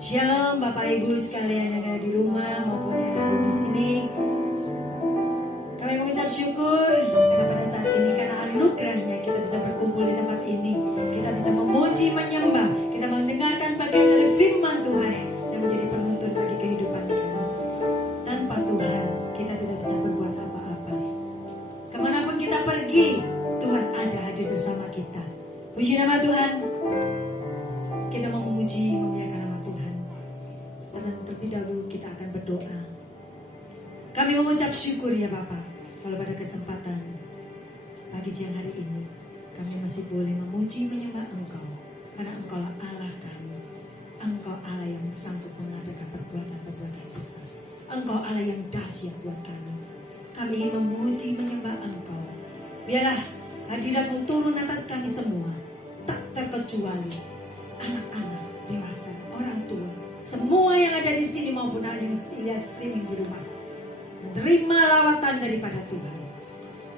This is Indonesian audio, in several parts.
Shalom Bapak Ibu sekalian yang ada di rumah maupun yang ada di sini. Kami mengucap syukur karena pada saat ini, karena anugerahnya kita bisa berkumpul di tempat ini. Kita bisa memuji, menyembah, kita mendengarkan bagian dari firman Tuhan yang menjadi penuntun bagi kehidupan kami. Tanpa Tuhan kita tidak bisa berbuat apa-apa. Kemanapun kita pergi, Tuhan ada hadir bersama kita. Puji nama Tuhan. Kita mau memuji, memuliakan nama Tuhan. Dan terlebih dahulu kita akan berdoa. Kami mengucap syukur ya Bapak, kalau pada kesempatan pagi siang hari ini kami masih boleh memuji, menyembah Engkau, karena Engkau Allah kami. Engkau Allah yang sanggup mengadakan perbuatan-perbuatan besar. Engkau Allah yang dahsyat buat kami. Kami ingin memuji, menyembah Engkau. Biarlah hadirat-Mu turun atas kami semua, tak terkecuali anak-anak, dewasa, orang tua, semua yang ada di sini maupun yang lihat streaming di rumah, menerima lawatan daripada Tuhan.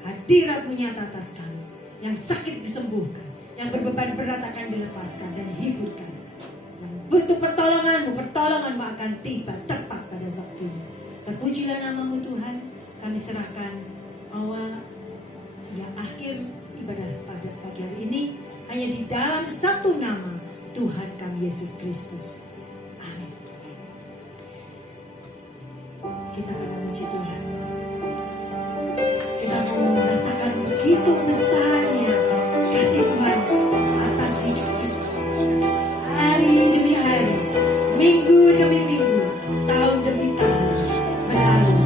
Hadirat-Mu nyata atas kami. Yang sakit disembuhkan, yang berbeban berat akan dilepaskan dan hiburkan. Yang butuh pertolongan-Mu, pertolongan-Mu akan tiba tepat pada waktunya. Terpujilah nama-Mu Tuhan. Kami serahkan awal yang akhir ibadah pada pagi hari ini hanya di dalam satu nama, Tuhan kami Yesus Kristus. Amin. Kita akan memuji Tuhan. Kita mau merasakan begitu besarnya kasih Tuhan atas hidup kita. Hari demi hari, minggu demi minggu, tahun demi tahun berlalu.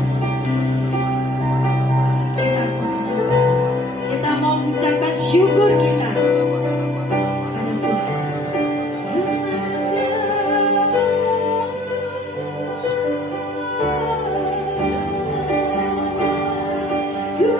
Kita mau kemasan. Kita mau mengucapkan syukur kita. You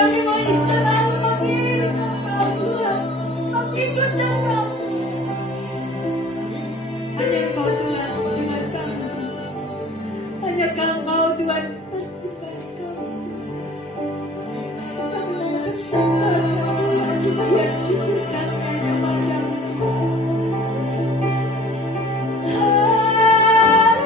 Kami mau selalu mengiring Engkau Tuhan, mengikut Engkau. Hanya Engkau Tuhan, Tuhan kami. Hanya Engkau Tuhan, persembahan kami. Kami mau persembahkan Tuhan, pujian syukur kami hanya padamu Tuhan. Haleluya.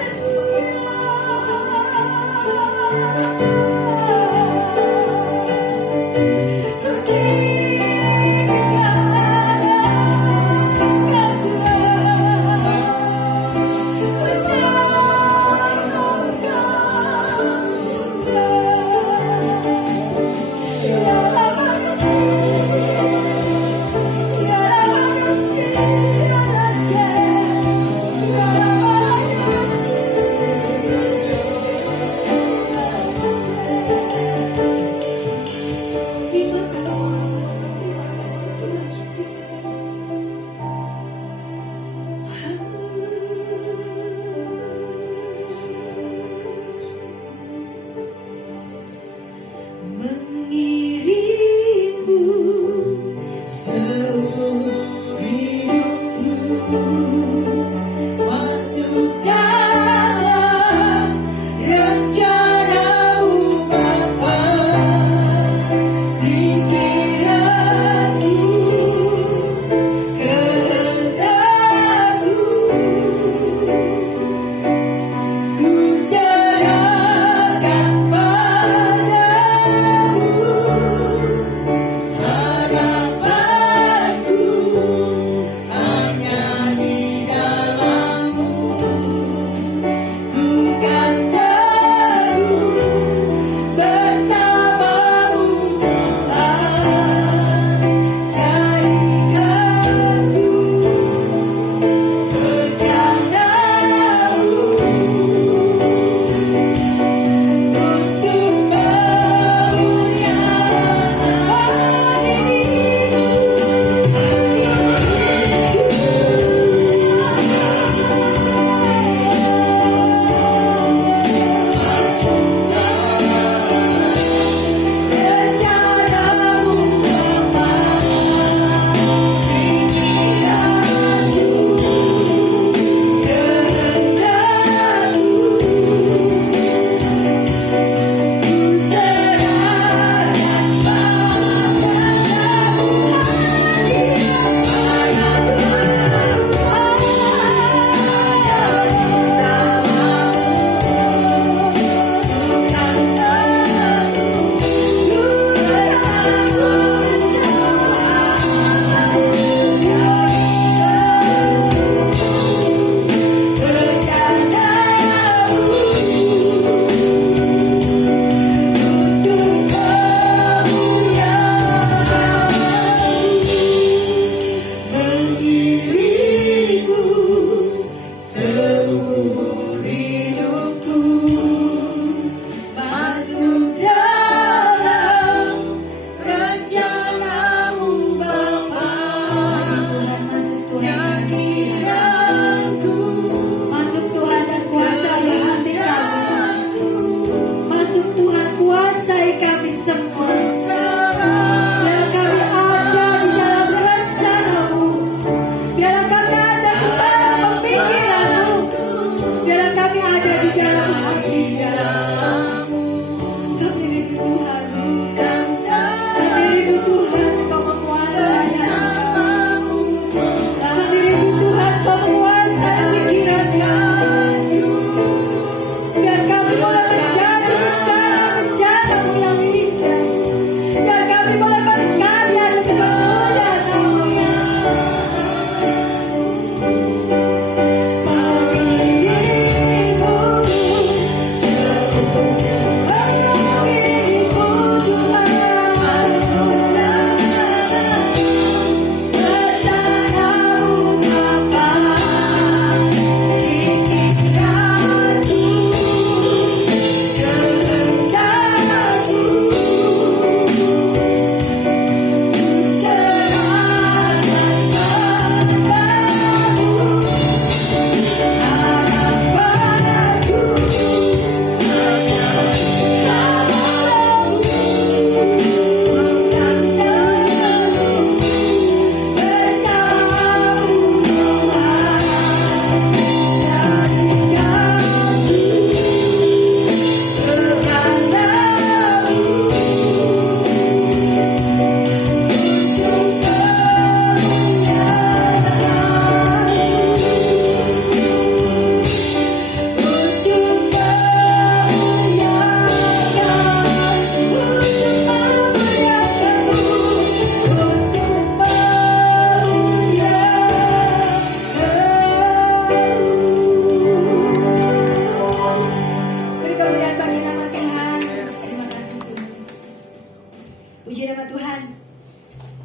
Puji nama Tuhan.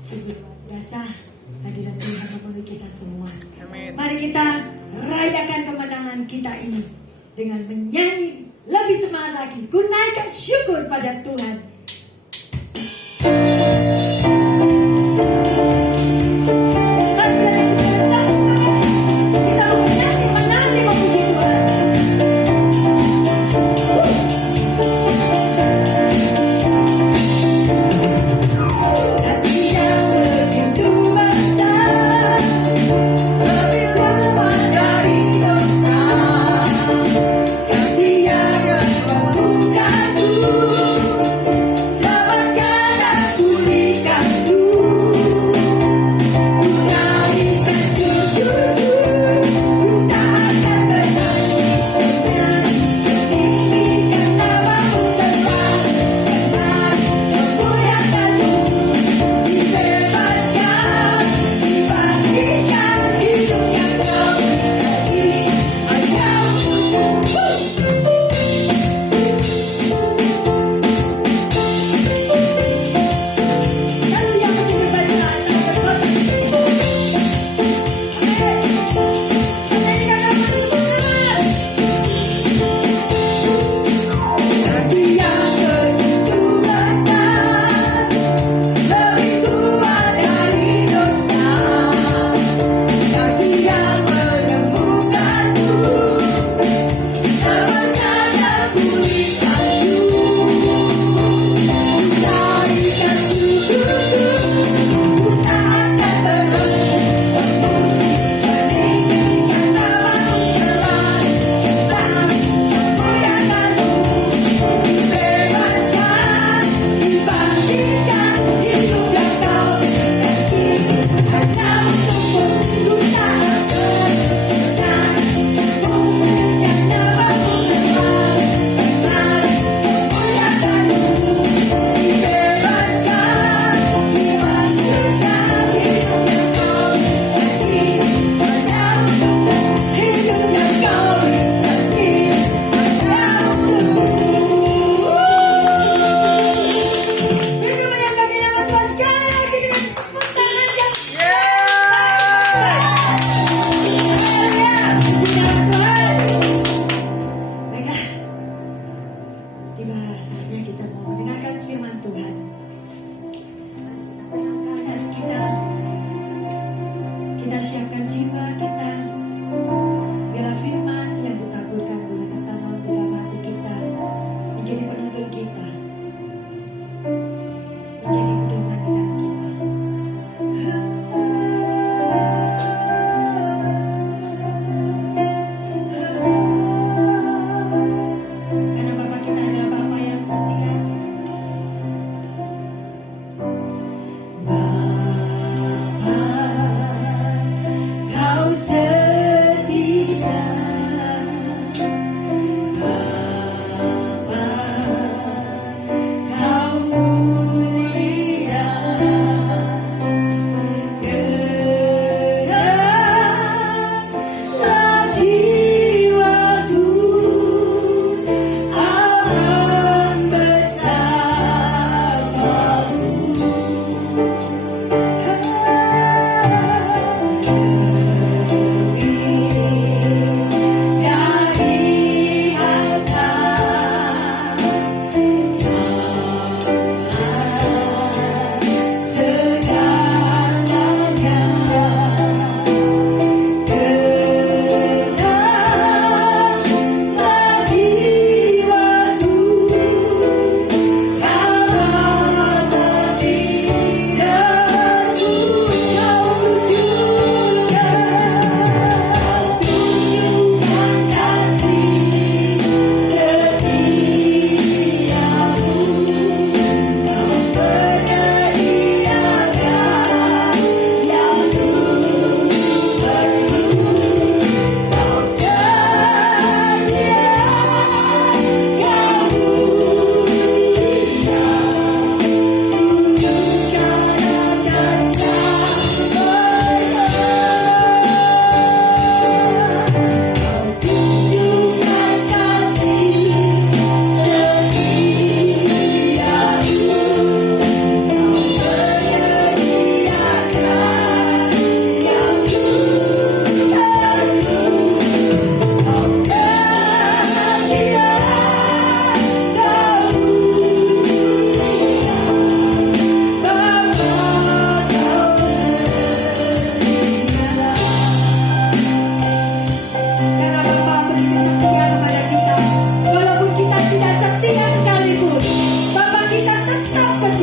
Sungguh biasa hadirat Tuhan memenuhi kita semua. Amin. Mari kita rayakan kemenangan kita ini dengan menyanyi lebih semangat lagi. Ku naikkan syukur pada Tuhan. Kita menanti memuji Tuhan. Kasih yang begitu besar, lebih luas dari dosa. Kasih yang membukaku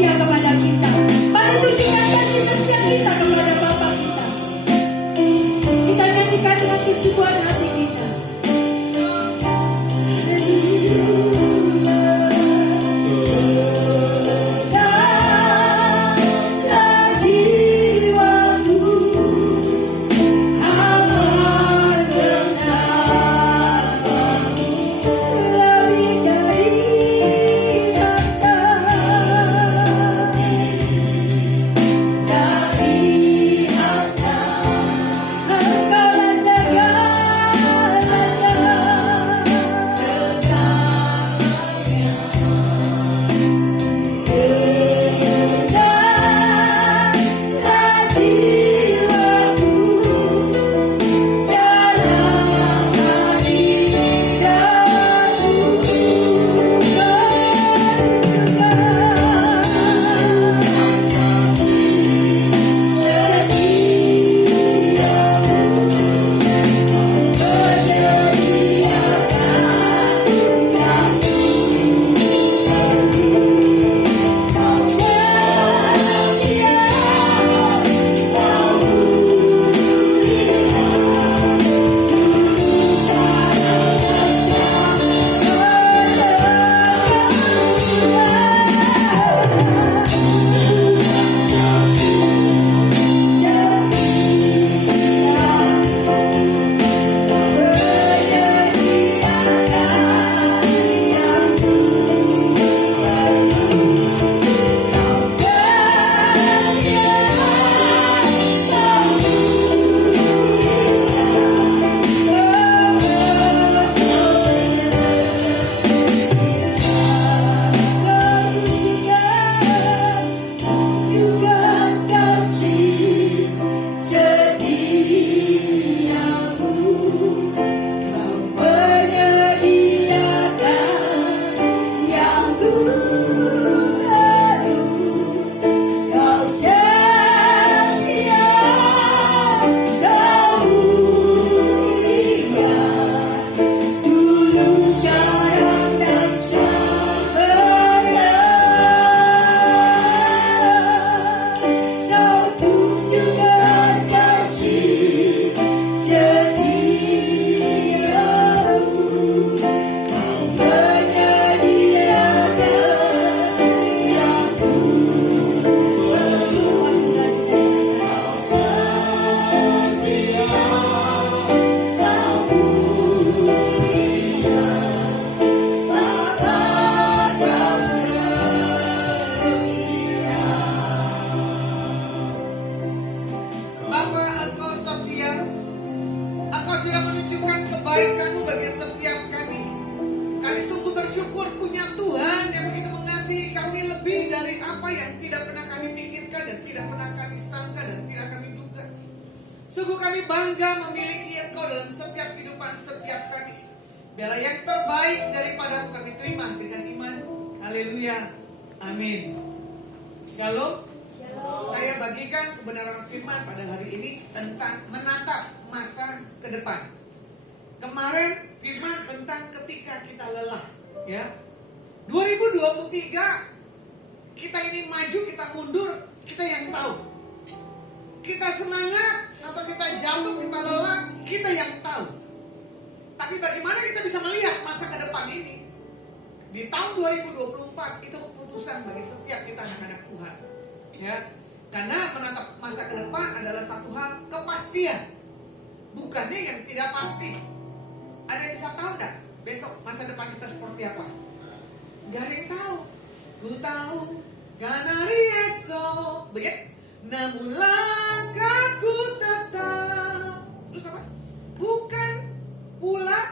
setia kepada kita. Mari tunjukkan kasih setia kita kepada Bapa kita. Kita nyanyikan dengan kesungguhan hati kita. Sungguh kami bangga memiliki Engkau dalam setiap kehidupan setiap kami. Biarlah yang terbaik daripada kami terima dengan iman. Haleluya. Amin. Shalom. Saya bagikan kebenaran firman pada hari ini tentang menatap masa ke depan. Kemarin firman tentang ketika kita lelah, ya. 2023 kita ini maju, kita mundur, kita yang tahu. Kita semangat atau kita jatuh, kita lelah, kita yang tahu. Tapi bagaimana kita bisa melihat masa ke depan ini? Di tahun 2024 itu keputusan bagi setiap kita anak-anak Tuhan, ya. Karena menatap masa ke depan adalah satu hal kepastian, bukannya yang tidak pasti. Ada yang bisa tahu enggak besok masa depan kita seperti apa? Gak ada yang tahu. Ku tahu kan hari esok, begitu. Namun langkahku tetap. Terus apa? Bukan pula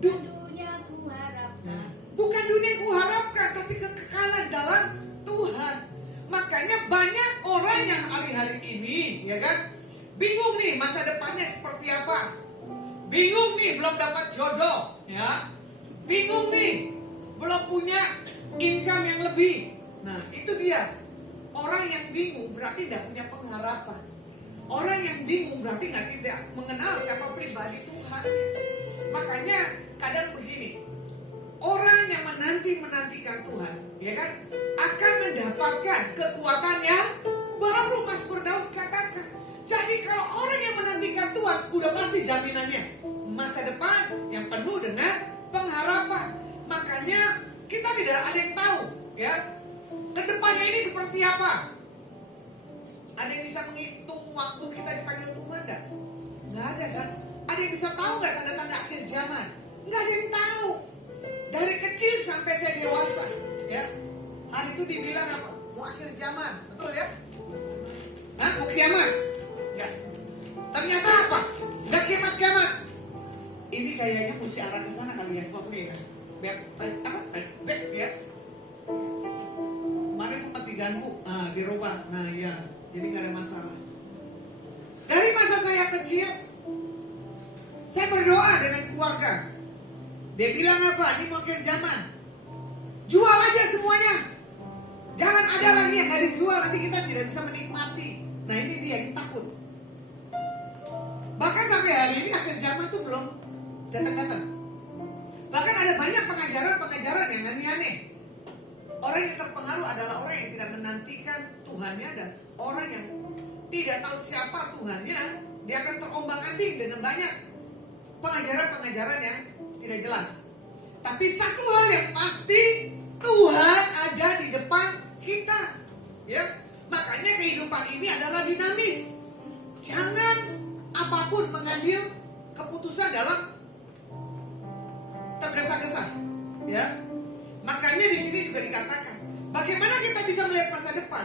dunia ku harapkan. Bukan dunia ku harapkan, tapi kekekalan dalam Tuhan. Makanya banyak orang yang hari-hari ini, ya kan, bingung nih masa depannya seperti apa. Bingung nih belum dapat jodoh, ya. Bingung nih belum punya income yang lebih. Nah, itu dia. Orang yang bingung berarti tidak punya pengharapan. Orang yang bingung berarti tidak mengenal siapa pribadi Tuhan. Makanya kadang begini, orang yang menantikan Tuhan, ya kan, akan mendapatkan kekuatan yang baru. Mazmur Daud katakan. Jadi kalau orang yang menantikan Tuhan, udah pasti jaminannya masa depan yang penuh dengan pengharapan. Makanya kita tidak ada yang tahu, ya, kedepannya ini seperti apa. Ada yang bisa menghitung waktu kita dipanggil Tuhan enggak? Nggak ada kan? Ada yang bisa tahu nggak tanda-tanda akhir zaman? Nggak ada yang tahu. Dari kecil sampai saya dewasa, ya. Hari itu dibilang apa? Mau akhir zaman, betul ya? Hah? Mau kiamat? Enggak. Ternyata apa? Enggak kiamat-kiamat. Ini kayaknya mesti arah ke sana kali ya, soalnya ya. Back ya. Kemarin sempat diganggu, dirubah. Nah ya, jadi nggak ada masalah. Dari masa saya kecil, saya berdoa dengan keluarga. Dia bilang apa? Ini mau akhir zaman. Jual aja semuanya. Jangan ada lagi yang nggak dijual, nanti kita tidak bisa menikmati. Nah ini dia yang takut. Bahkan sampai hari ini akhir zaman tuh belum datang-datang. Bahkan ada banyak pengajaran-pengajaran yang aneh-aneh. Orang yang terpengaruh adalah orang yang tidak menantikan Tuhannya, dan orang yang tidak tahu siapa Tuhannya, dia akan terombang-ambing dengan banyak pengajaran-pengajaran yang tidak jelas. Tapi satu hal yang pasti, Tuhan ada di depan kita, ya. Makanya kehidupan ini adalah dinamis. Jangan apapun mengambil keputusan dalam tergesa-gesa, ya. Makanya di sini juga dikatakan, bagaimana kita bisa melihat masa depan?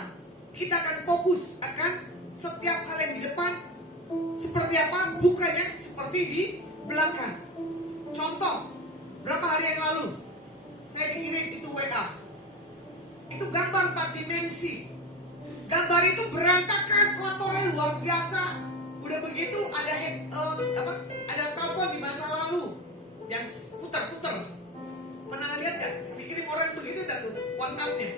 Kita akan fokus akan setiap hal yang di depan seperti apa, bukannya seperti di belakang. Contoh, berapa hari yang lalu saya dikirim itu WA. Itu gambar 4 dimensi. Gambar itu berantakan, kotornya luar biasa. Udah begitu ada telepon di masa lalu yang putar-putar. Pernah lihat gak? Dikirim orang begitu dah tuh WhatsApp-nya.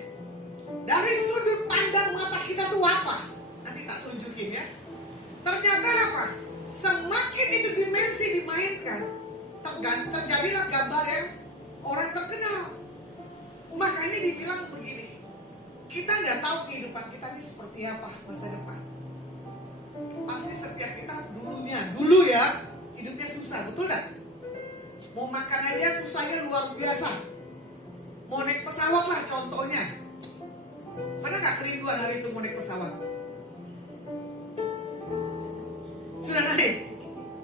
Dari sudut pandang mata kita tuh apa? Nanti tak tunjukin ya. Ternyata apa? Semakin itu dimensi dimainkan, terjadilah gambar yang orang terkenal. Makanya dibilang begini, kita nggak tahu kehidupan kita ini seperti apa masa depan. Pasti setiap kita dulu ya, hidupnya susah, betul nggak? Mau makan aja susahnya luar biasa. Mau naik pesawat lah contohnya. Pernah nggak kerinduan hari itu mau naik pesawat? Sudah naik?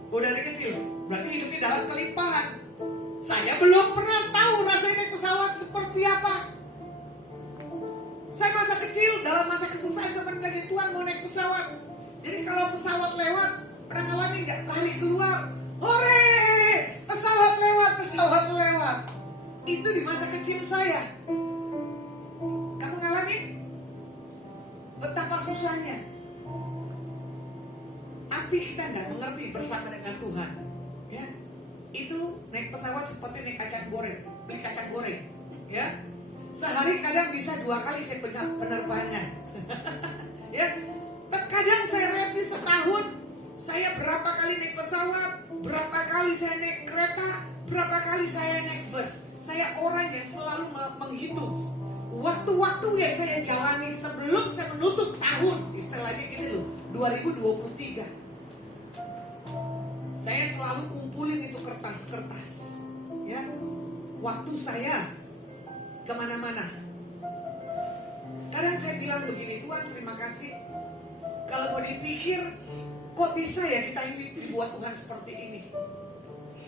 Udah dari kecil. Berarti hidupnya dalam kelimpahan. Saya belum pernah tahu rasanya naik pesawat seperti apa. Saya masa kecil, dalam masa kesusahan saya pernah bilang, Tuhan mau naik pesawat. Jadi kalau pesawat lewat, pernah ngalamin nggak? Lari keluar, hore, pesawat lewat, pesawat lewat. Itu di masa kecil saya. Kamu ngalamin? Betapa susahnya. Tapi kita nggak mengerti bersama dengan Tuhan, ya. Itu naik pesawat seperti naik kacang goreng, beli kacang goreng, ya. Sehari kadang bisa 2 kali saya penerbangan, ya. Terkadang saya review setahun, saya berapa kali naik pesawat, berapa kali saya naik kereta, berapa kali saya naik bus. Saya orang yang selalu menghitung waktu-waktu yang saya jalani sebelum saya menutup tahun, istilahnya gini loh, 2023. Saya selalu kumpulin itu kertas-kertas, ya. Waktu saya kemana-mana. Kadang saya bilang begini, Tuhan terima kasih. Kalau mau dipikir, kok bisa ya kita ini buat Tuhan seperti ini.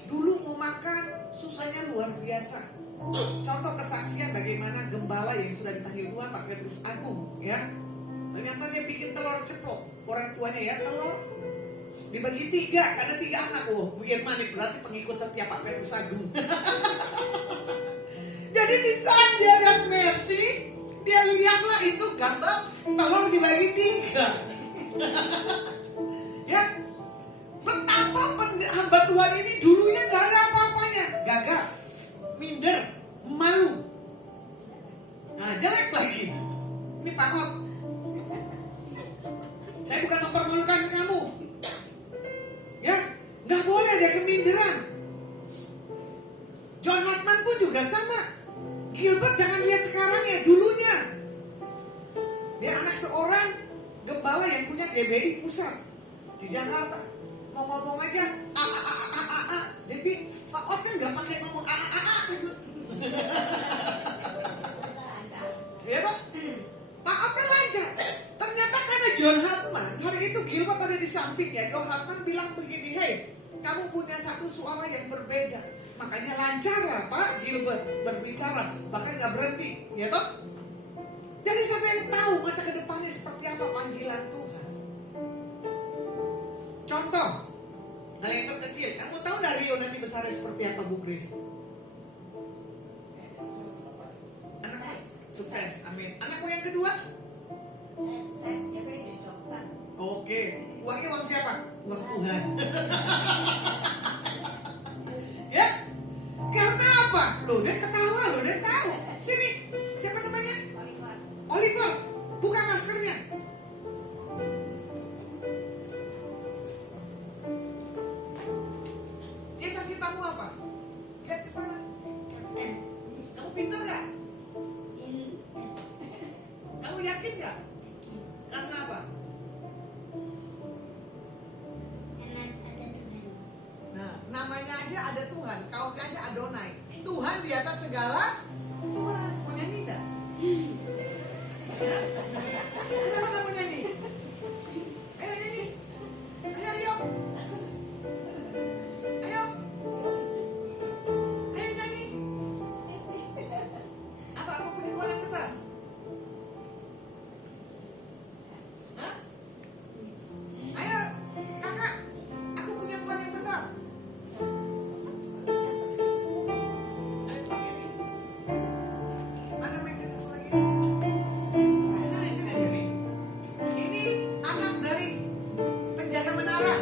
Dulu mau makan, susahnya luar biasa. Contoh kesaksian bagaimana gembala yang sudah dipanggil Tuhan, Pak Petrus Agung, ya. Ternyata dia bikin telur ceplok. Orang tuanya ya, telur dibagi 3, karena 3 anak. Oh, Bu Irma nih berarti pengikut setia Pak Petrus Agung. Jadi di saat dia lihat Mercy, dia lihatlah itu gambar telur dibagi 3. Ya, betapa hamba Tuhan ini dulunya gak ada apa-apanya, gagap, minder, malu. Nah, jelek lagi. Ini Pak Mot, saya bukan mempermalukan kamu, ya. Gak boleh ada keminderan. John Hartman pun juga sama. Dia anak seorang gembala yang punya GBI pusat di Jakarta. Mau ngomong aja a. Jadi Pak Ot kan nggak pakai ngomong a. Ya Pak? Pak Ot kan lancar. Ternyata karena John Hartman, hari itu Gilbert ada di sampingnya. John Hartman bilang begini, hey, kamu punya satu suara yang berbeda. Makanya lancar lah Pak Gilbert berbicara, bahkan nggak berhenti, ya toh? Jadi siapa yang tahu masa ke depannya seperti apa panggilan Tuhan? Contoh, hal yang terkecil, kamu tahu dari Rio nanti besarnya seperti apa Bu Kris? Anak sukses, amin. Anakmu yang kedua? Sukses, dia pengen jadi dokter. Oke, uangnya uang siapa? Uang Tuhan. Ya, karena apa? Loh, dia ketawa, loh, dia tahu. Sini, siapa namanya? Oliver, buka maskernya. Cita-citamu apa? Lihat ke sana. Kamu pintar gak? Kamu yakin gak? Karena apa? Nah, namanya aja ada Tuhan, kaosnya aja Adonai. Tuhan di atas segala Tuhan. Mau nyanyi gak? Kenapa kamu nyanyi? Ayo nyanyi. Ayo Rio. Ayo. Ayo nyanyi. Apa aku punya Tuhan yang besar? Hah? Ayo kakak, aku punya Tuhan yang besar. Ayo pakai ini. Mana mic-nya satu lagi? Sini. Ini anak dari penjaga menara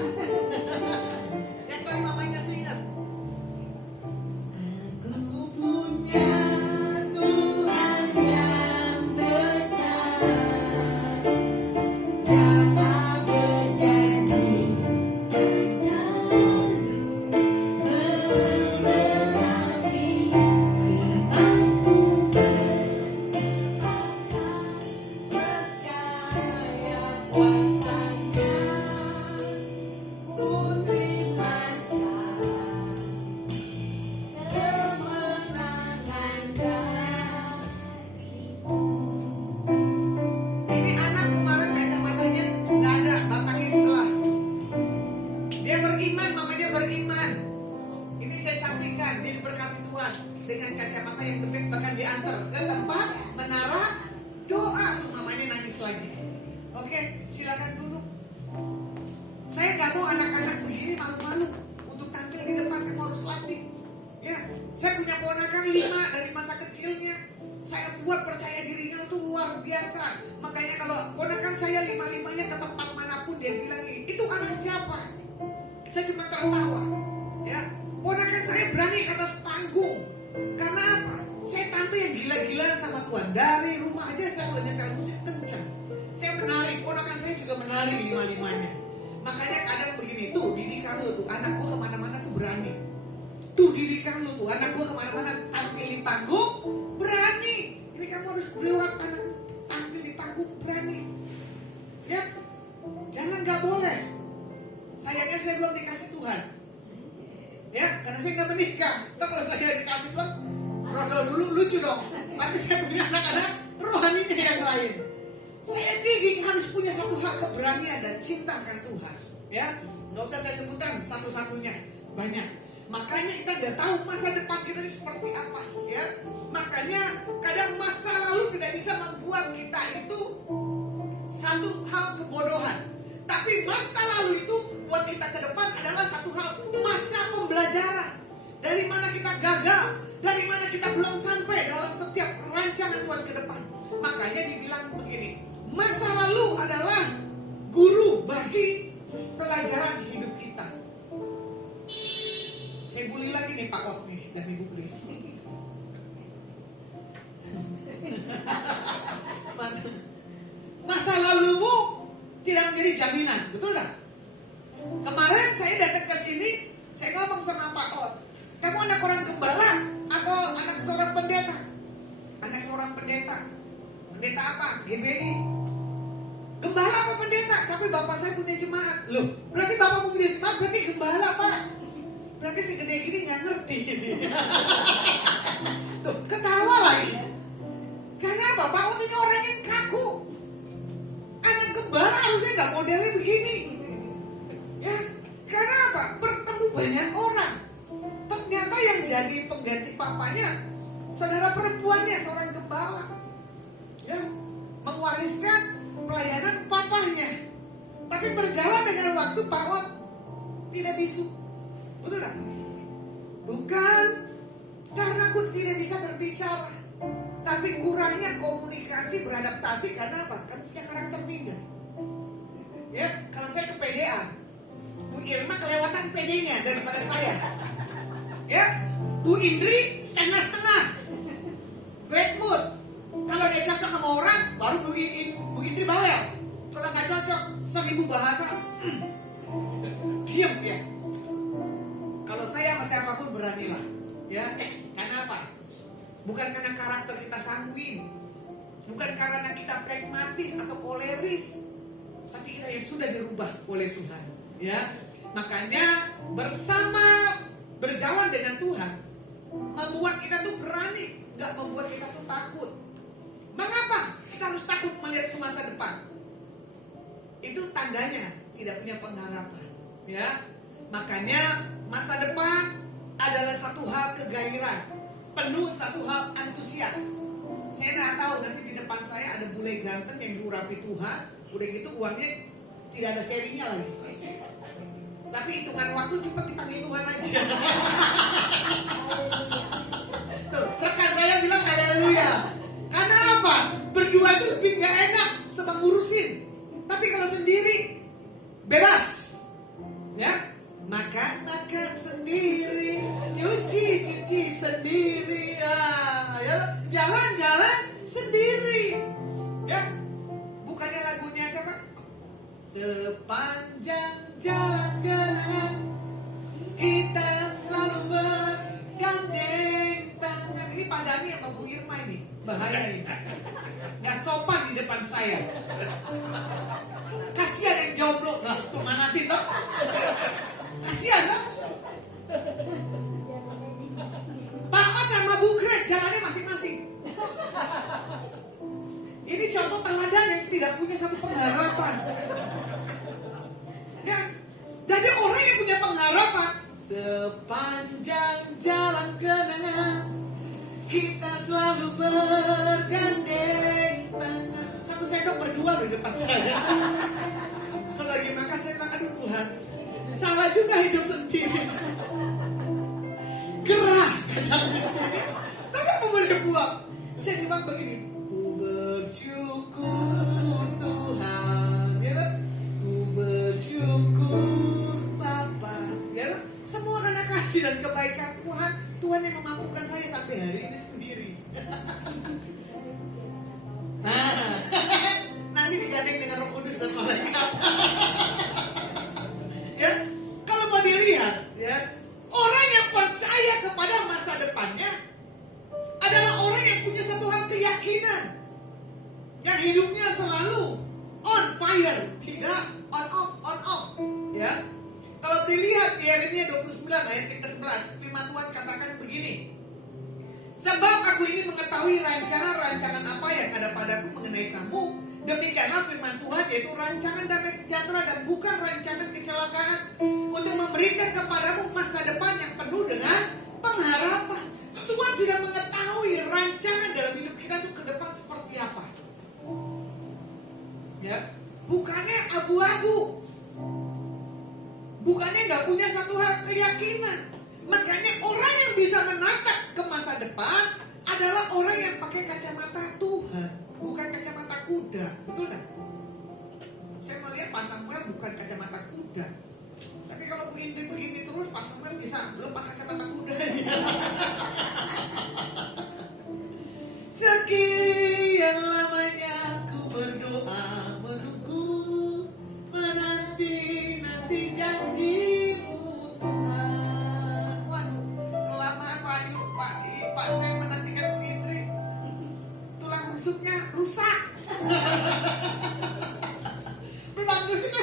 yang tadi mamanya seringan. Aku punya Tuhan yang besar, dapat berjanji selalu melengkapi aku percaya kuasanya, ku terima kemenangan darimu. Ini anak kemarin kacamatanya nggak ada, batangnya sebelah. Dia beriman, mamanya beriman. Ini saya saksikan, dia diberkati Tuhan dengan kacamata yang the best, bahkan diantar ke tempat menara doa. Tuh mamanya nangis lagi. Oke, silakan duduk. Saya nggak mau anak-anak begini malu-malu untuk tampil di depan, kamu harus latih. Ya, saya punya ponakan 5 dari masa kecilnya. Saya buat percaya dirinya itu luar biasa. Makanya kalau ponakan saya 5-5-nya ke tempat manapun dia bilang, itu anak siapa? Saya cuma tertawa. Ya, ponakan saya berani ke atas panggung. Karena apa? Saya tante yang gila-gila sama Tuhan. Dari rumah aja saya udah nyetel musik kencang. Saya menari, ponakan saya juga menari 5-5-nya. Makanya kadang begini, tuh didikan lu tuh, anak gua kemana-mana tuh berani. Tuh didikan lu tuh, anak gua kemana-mana tampil di panggung berani. Ini kamu harus buat anak tampil di panggung berani. Ya, jangan nggak boleh. Sayangnya saya belum dikasih Tuhan. Ya, karena saya nggak menikah. Ntar kalau saya dikasih Tuhan, rodol dulu lucu dong. Tapi saya punya anak-anak rohaninya yang lain. Saya didik harus punya satu hal, keberanian dan cinta akan Tuhan. Ya, nggak usah saya sebutkan satu-satunya, banyak. Makanya kita nggak tahu masa depan kita ini seperti apa. Ya, makanya kadang masa lalu tidak bisa membuat kita itu satu hal kebodohan. Tapi masa lalu itu buat kita ke depan adalah satu hal, masa pembelajaran. Dari mana kita gagal, dari mana kita belum sampai dalam setiap rancangan Tuhan ke depan. Makanya dibilang begini, masa lalu adalah guru bagi pelajaran hidup kita. Saya bully lagi nih Pak Ot nih dan Ibu Kris. Masa lalumu tidak menjadi jaminan, betul tak? Kemarin saya datang ke sini, saya ngomong sama Pak Ot, kamu anak orang gembala atau anak seorang pendeta? Anak seorang pendeta. Pendeta apa? GBI. bapak saya punya jemaat. Loh, berarti bapak punya jemaat, berarti gembala Pak. Berarti segede gini nggak ngerti ini. Tuh, ketawa lagi. Karena apa? Pak Ot ini orang yang kaku. Anak gembala harusnya nggak modelnya begini. Ya, karena apa? Bertemu banyak orang. Ternyata yang jadi pengganti papanya saudara perempuannya, seorang gembala. Ya, mewariskan pelayanan papahnya. Tapi berjalan dengan waktu Pak Ot tidak bisu. Betul tak? Bukan karena aku tidak bisa berbicara, tapi kurangnya komunikasi beradaptasi karena apa? Kan punya karakter minder. Ya, kalau saya kepedean, Bu Irma kelewatan pedenya daripada saya. Ya, Bu Indri setengah-setengah, bad mood. Kalau dia cocok sama orang, baru Bu Indri bawel. Kalau nggak cocok, 1000 bahasa, diam ya. Kalau saya sama siapapun beranilah, ya. Karena apa? Bukan karena karakter kita sanguin, bukan karena kita pragmatis atau koleris, tapi kita yang sudah dirubah oleh Tuhan, ya. Makanya bersama berjalan dengan Tuhan membuat kita tuh berani, nggak membuat kita tuh takut. Mengapa kita harus takut melihat ke masa depan? Itu tandanya tidak punya pengharapan, ya. Makanya masa depan adalah satu hal kegairahan, penuh satu hal antusias. Saya nggak tahu nanti di depan saya ada bule ganteng yang diurapi Tuhan, udah gitu uangnya tidak ada serinya lagi. Tapi hitungan waktu cepat dipanggil Tuhan aja. Tuh, rekan saya bilang haleluya. Karena apa? Berdua itu lebih nggak enak sebab ngurusin. Tapi kalau sendiri bebas, ya. Makan sendiri, cuci sendiri, ya. Jalan sendiri, ya. Bukannya lagunya siapa? Sepanjang jalan kenangan kita selalu bergandeng tangan. Ini Pak Dani sama Bu Irma ini bahaya ini. Gak sopan di depan saya. Kasihan yang jomblo. Nah, tuh mana sih toh? Kasihan kan? Pak Mas sama Bu Grace jalannya masing-masing. Ini contoh teladan yang tidak punya satu pengharapan. Ya, jadi orang yang punya pengharapan, sepanjang jalan kenangan kita selalu bergandeng tangan. Satu sendok berdua di depan saya. Kalau lagi makan saya bilang, aduh Tuhan, salah juga hidup sendiri. Gerah kadang di sini. Tapi apa boleh buat? Saya cuma begini. Ku bersyukur Tuhan, ya kan? Ku bersyukur Bapa, ya kan? Semua karena kasih dan kebaikan Tuhan. Tuhan yang memampukan saya sampai hari ini sendiri. Nah, nanti digandeng dengan Roh Kudus dan malaikat. Ya, kalau mau dilihat, ya, orang yang percaya kepada masa depannya adalah orang yang punya satu hal keyakinan, yang hidupnya selalu on fire, tidak on off, ya. Kalau dilihat Yeremia 29 ayat 11, firman Tuhan katakan begini. Sebab aku ini mengetahui rancangan-rancangan apa yang ada padaku mengenai kamu. Demikianlah firman Tuhan, yaitu rancangan damai sejahtera dan bukan rancangan kecelakaan, untuk memberikan kepadamu masa depan yang penuh dengan pengharapan. Tuhan sudah mengetahui rancangan dalam hidup kita itu ke depan seperti apa. Ya, bukannya abu-abu. Bukannya nggak punya satu hal keyakinan. Makanya orang yang bisa menatap ke masa depan adalah orang yang pakai kacamata Tuhan, bukan kacamata kuda. Betul tak? Saya melihat Pak Samuel bukan kacamata kuda. Tapi kalau Bu Indri begini terus, Pak Samuel bisa lepas kacamata kudanya. Sekian lamanya ku berdoa menunggu, menanti janjimu Tuhan. Waduh, kelamaan Pak Sam menantikan Bu Indri. Tulang rusuknya rusak. Tulang rusuknya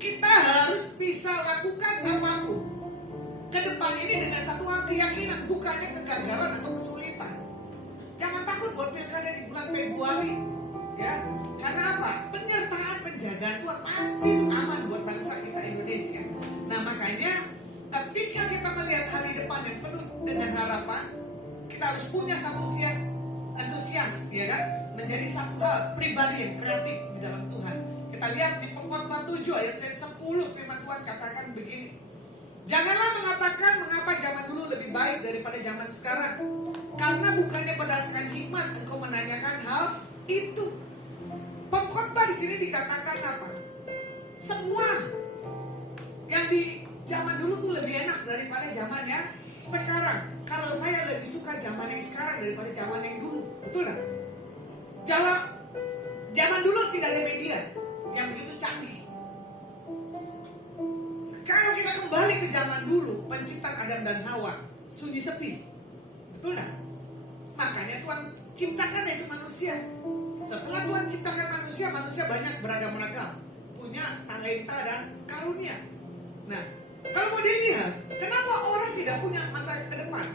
kita harus bisa lakukan apapun ke depan ini dengan satu hal keyakinan, bukannya kegagalan atau kesulitan. Jangan takut buat pilkada di bulan Februari, ya. Karena apa? Penyertaan penjagaan Tuhan pasti itu aman buat bangsa kita Indonesia. Nah makanya ketika kita melihat hari depan yang penuh dengan harapan, kita harus punya satu antusias, ya kan? Menjadi satu hal pribadi yang kreatif di dalam Tuhan. Kita lihat di Pengkhotbah 7 ayat 10 firman Tuhan katakan begini. Janganlah mengatakan mengapa zaman dulu lebih baik daripada zaman sekarang. Karena bukannya berdasarkan hikmat engkau menanyakan hal itu. Pengkhotbah di sini dikatakan apa? Semua yang di zaman dulu tuh lebih enak daripada zaman yang sekarang. Kalau saya lebih suka zaman yang sekarang daripada zaman yang dulu. Betul nggak? Zaman dulu tidak ada media yang begitu canggih. Kalau kita kembali ke zaman dulu, penciptaan Adam dan Hawa sunyi sepi, betul nggak? Makanya Tuhan ciptakan itu manusia. Setelah Tuhan ciptakan manusia, manusia banyak beragam-ragam, punya talenta dan karunia. Nah, kalau mau dilihat, kenapa orang tidak punya masa ke depan?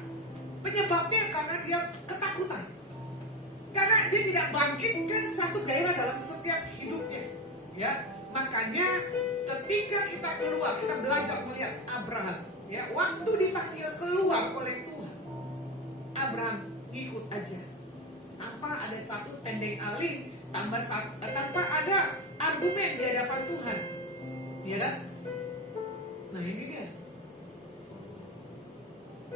Penyebabnya karena dia ketakutan. Karena dia tidak bangkitkan satu gairah dalam setiap hidupnya. Ya, makanya ketika kita keluar, kita belajar melihat Abraham. Ya, waktu dipanggil keluar oleh Tuhan, Abraham ngikut aja. Tanpa ada satu tendeng aling, tanpa ada argumen di hadapan Tuhan. Ya kan? Nah ini dia.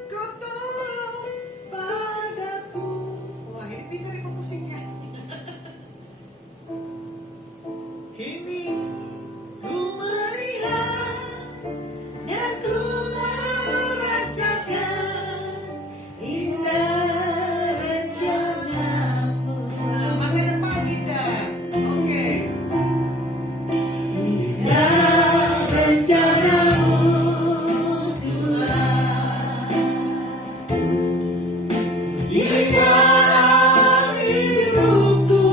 Kau tolong padaku. Wah ini pintar ini musiknya. Kini ku melihat Dan ku merasakan indah rencanamu. nah, masa depan kita. Oke. Indah rencanamu Tuhan. Di dalam hidupku.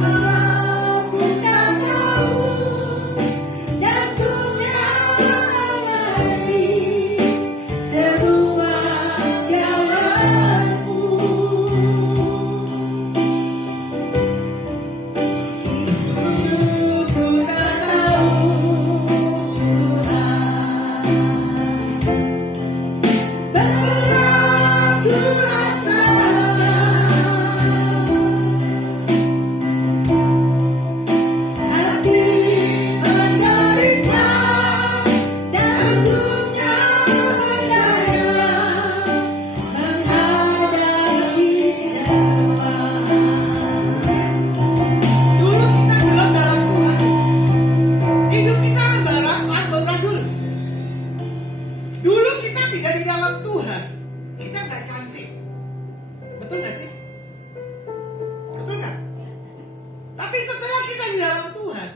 Walau ku tak tahu dan ku jalani semua jalanmu. Ku tak tahu Tuhan, berat ku rasa. Hati menderita dan dunia berdaya menghadapi semua. Dulu kita belum dalam Tuhan. Hidup kita amburadul. Dulu kita tidak di dalam Tuhan. Kita nggak cantik. Betul nggak sih? Betul nggak? Tapi setelah kita di dalam Tuhan,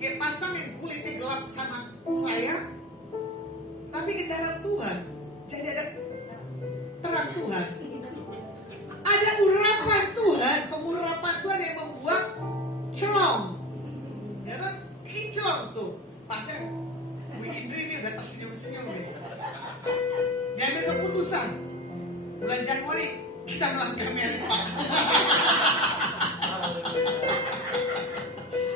kayak pasang yang kulitnya gelap sama saya, tapi ke dalam Tuhan, jadi ada terang Tuhan. Ada urapan Tuhan, pengurapan Tuhan yang membuat celong. Ya kan? Kinclong tuh. Pasnya, Bu Indri ini udah tersenyum-senyum nih. Diambil keputusan. Bulan Januari, kita melangkah Amerika.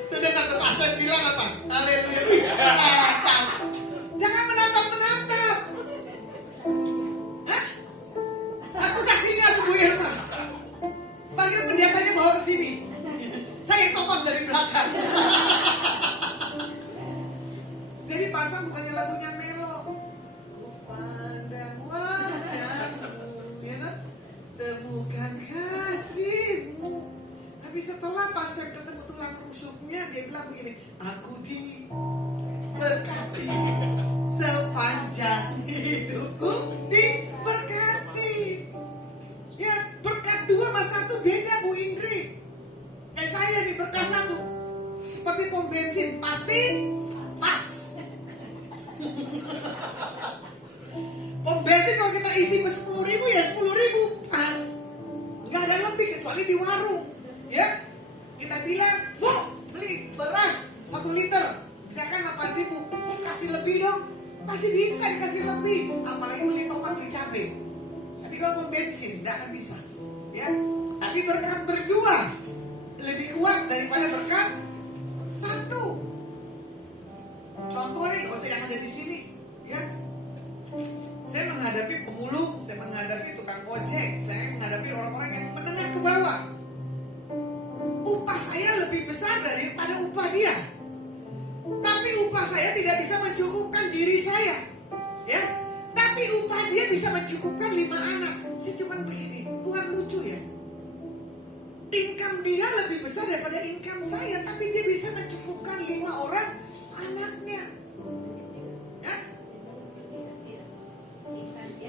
Tuh dengar tuh Pasnya bilang apa? Haleluya. Menatap. Jangan menatap-menatap. Hah? Aku saksinya tuh Bu Irma. Panggil pendetanya bawa ke sini. Saya topang dari belakang. Jadi pasang bukannya lagunya melo. Ku pandang wajahmu, ya kan? Temukan kasihmu. Tapi setelah pasang ketemu tulang rusuknya, dia bilang begini, aku diberkati sepanjang hidupku diberkati. Ya, berkat 2 sama 1 beda Bu Indri. Kayak saya nih berkat 1 seperti pom bensin, pasti pas. Pom bensin kalau kita isi 10.000 ya 10.000 pas. Nggak ada lebih kecuali di warung. Ya, masih bisa dikasih lebih, apalagi beli tomat, beli cabai. Tapi kalau pom bensin tidak akan bisa, ya. Tapi berkat berdua lebih kuat daripada berkat satu. Contoh nih, usah yang ada di sini, ya. Saya menghadapi pemulung, saya menghadapi tukang ojek, saya menghadapi orang-orang yang menengah ke bawah. Upah saya lebih besar daripada upah dia. Tapi upah saya tidak bisa mencukupkan diri saya, ya. Tapi upah dia bisa mencukupkan 5 anak. Saya cuma begini, Tuhan lucu ya. Income dia lebih besar daripada income saya, tapi dia bisa mencukupkan 5 orang anaknya. Ya?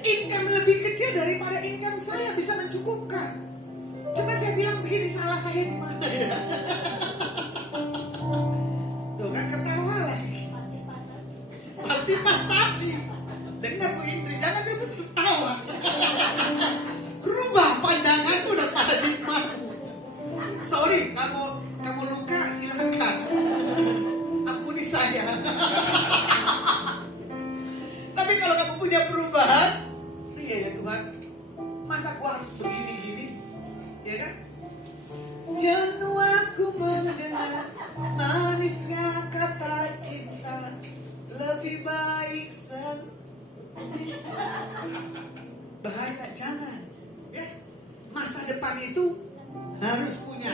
Income lebih kecil daripada income saya bisa mencukupkan. Coba saya bilang begini, salah saya di mana ya? Tuh kan ketawa lagi. Pasti pas tadi. Dengar Bu Indri, jangan dia tertawa. Rubah pandanganmu dan paradigmamu. Sorry, kamu luka, silakan. Ampuni saya. Tapi kalau kamu punya perubahan, iya ya Tuhan, masa gua harus begini-gini, ya kan? Jenuh aku mendengar manisnya kata cinta, lebih baik bahaya, jangan, ya. Masa depan itu harus punya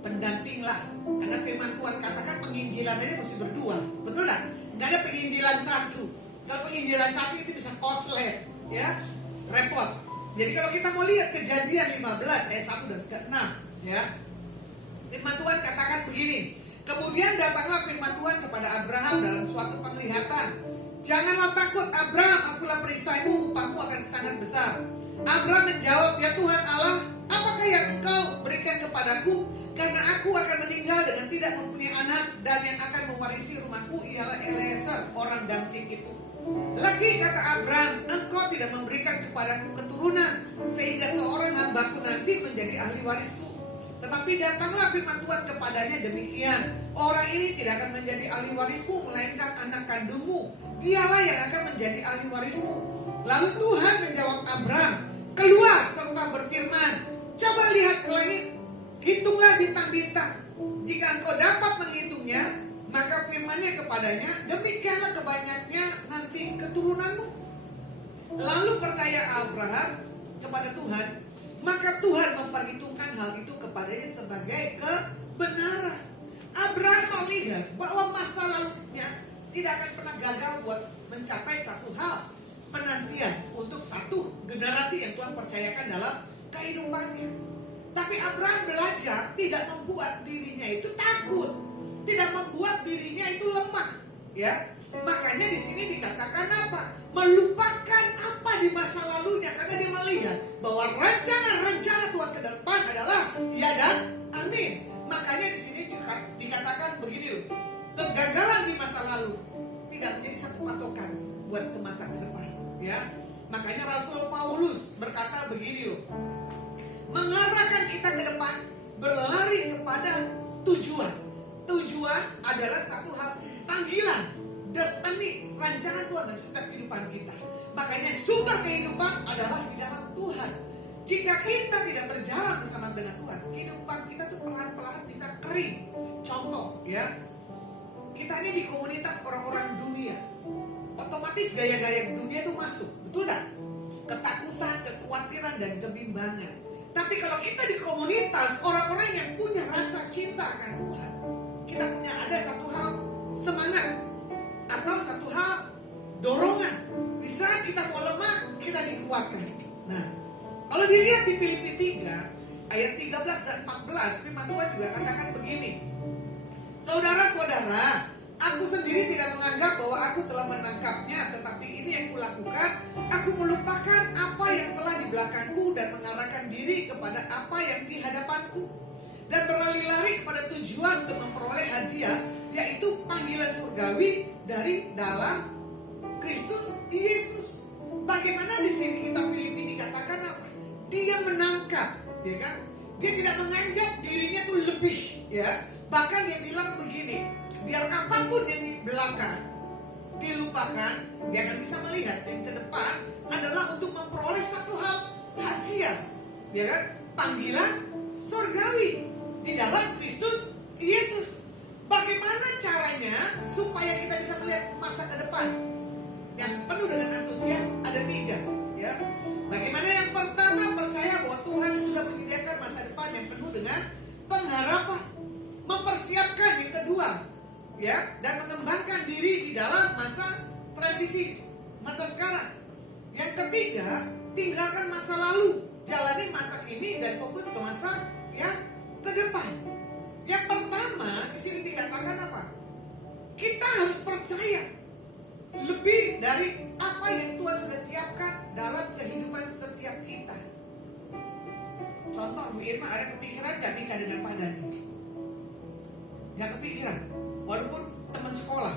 pendamping lah, karena firman Tuhan katakan penginjilan aja mesti berdua, betul tak? Nggak ada penginjilan satu. Kalau penginjilan satu itu bisa koslet, ya, repot. Jadi kalau kita mau lihat Kejadian 15 ayat 1 dan ke-6, ya, firman Tuhan katakan begini. Kemudian datanglah firman Tuhan kepada Abraham dalam suatu penglihatan. Janganlah takut Abraham, akulah perisaimu, upahmu akan sangat besar. Abraham menjawab, ya Tuhan Allah, apakah yang engkau berikan kepadaku? Karena aku akan meninggal dengan tidak mempunyai anak, dan yang akan mewarisi rumahku ialah Eliezer, orang Damsyik itu. Lagi kata Abraham, engkau tidak memberikan kepadaku keturunan, sehingga seorang hambaku nanti menjadi ahli warisku. Tetapi datanglah firman Tuhan kepadanya demikian, orang ini tidak akan menjadi ahli warismu, melainkan anak kandungmu, dialah yang akan menjadi ahli warismu. Lalu Tuhan menjawab Abraham, keluar serta berfirman, coba lihat ke langit, hitunglah bintang-bintang. Jika engkau dapat menghitungnya, maka firman-Nya kepadanya, demikianlah kebanyaknya nanti keturunanmu. Lalu percaya Abraham kepada Tuhan, maka Tuhan memperhitungkan hal itu kepadanya sebagai kebenaran. Abraham melihat bahwa masa lalunya tidak akan pernah gagal buat mencapai satu hal, penantian untuk satu generasi yang Tuhan percayakan dalam kehidupannya. Tapi Abraham belajar tidak membuat dirinya itu takut, tidak membuat dirinya itu lemah, ya. Makanya di sini dikatakan apa? Melupakan apa di masa lalunya, karena dia melihat bahwa rencana-rencana Tuhan ke depan adalah ya dan amin. Makanya di sini dikatakan begini loh, kegagalan di masa lalu tidak menjadi satu patokan buat ke masa ke depan, ya. Makanya Rasul Paulus berkata begini loh, mengarahkan kita ke depan, berlari kepada tujuan. Tujuan adalah satu hal, panggilan, destiny, rancangan Tuhan dalam setiap kehidupan kita. Makanya sumber kehidupan adalah di dalam Tuhan. Jika kita tidak berjalan bersama dengan Tuhan, kehidupan kita tuh perlahan-lahan bisa kering. Contoh, ya, kita ini di komunitas orang-orang dunia, otomatis gaya-gaya dunia itu masuk, betul tak? Ketakutan, kekhawatiran, dan kebimbangan. Tapi kalau kita di komunitas orang-orang yang punya rasa cinta akan Tuhan, kita punya ada satu hal semangat atau satu hal dorongan. Di saat kita mau lemah, kita dikuatkan. Nah, kalau dilihat di Filipi 3 ayat 13 dan 14, firman Tuhan juga katakan begini. Saudara-saudara, aku sendiri tidak menganggap bahwa aku telah menangkapnya, tetapi ini yang kulakukan, aku melupakan apa yang telah di belakangku dan mengarahkan diri kepada apa yang di hadapanku, dan berlari-lari kepada tujuan untuk memperoleh hadiah, yaitu panggilan surgawi dari dalam Kristus Yesus. Bagaimana di sini kita Filipi dikatakan apa? Dia menangkap, ya kan? Dia tidak menganggap dirinya itu lebih, ya. Bahkan dia bilang begini, biar apapun yang di belakang, dilupakan, dia akan bisa melihat yang ke depan adalah untuk memperoleh satu hal, hadiah, ya kan? Panggilan surgawi di dalam Kristus Yesus. Bagaimana caranya supaya kita bisa melihat masa ke depan yang penuh dengan antusias? Ada 3, ya. Bagaimana? Yang pertama, percaya bahwa Tuhan sudah menyediakan masa depan yang penuh dengan pengharapan. Mempersiapkan yang kedua, ya, dan mengembangkan diri di dalam masa transisi, masa sekarang. Yang ketiga, tinggalkan masa lalu, jalani masa kini dan fokus ke masa yang ke depan. Yang pertama di sini dikatakan apa? Kita harus percaya lebih dari apa yang Tuhan sudah siapkan dalam kehidupan setiap kita. Contoh, Bu Irma ada kepikiran gak nikah dengan Pak Dhani? Gak kepikiran. Walaupun teman sekolah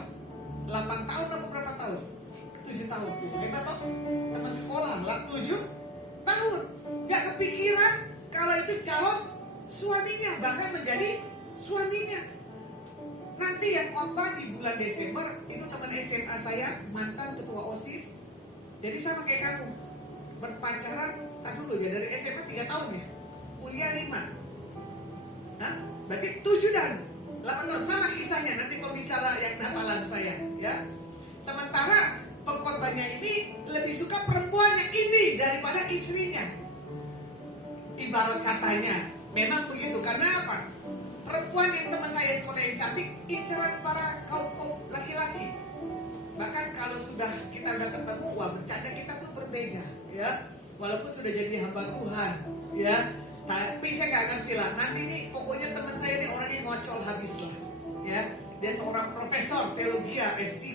8 tahun atau berapa tahun? 7 tahun. Hebat toh? Teman sekolah 7 tahun. Gak kepikiran kalau itu calon suaminya, bahkan menjadi suaminya. Nanti yang khotbah di bulan Desember itu teman SMA saya, mantan ketua OSIS. Jadi sama kayak kamu, berpacaran, dulu ya, dari SMA 3 tahun ya, kuliah 5. Hah? Berarti 7 dan 8 tahun, sama kisahnya nanti pembicara yang Natalan saya, ya. Sementara pengkhotbahnya ini lebih suka perempuan yang ini daripada istrinya. Ibarat katanya, memang begitu. Karena apa? Perempuan yang teman saya sekolah yang cantik, incaran para kaum laki-laki. Bahkan kalau sudah kita udah ketemu, wah bercanda kita tuh berbeda, ya. Walaupun sudah jadi hamba Tuhan, ya. Tapi saya nggak ngerti lah. Nanti nih pokoknya teman saya ini orang yang ngocol habis lah, ya. Dia seorang profesor teologi S3,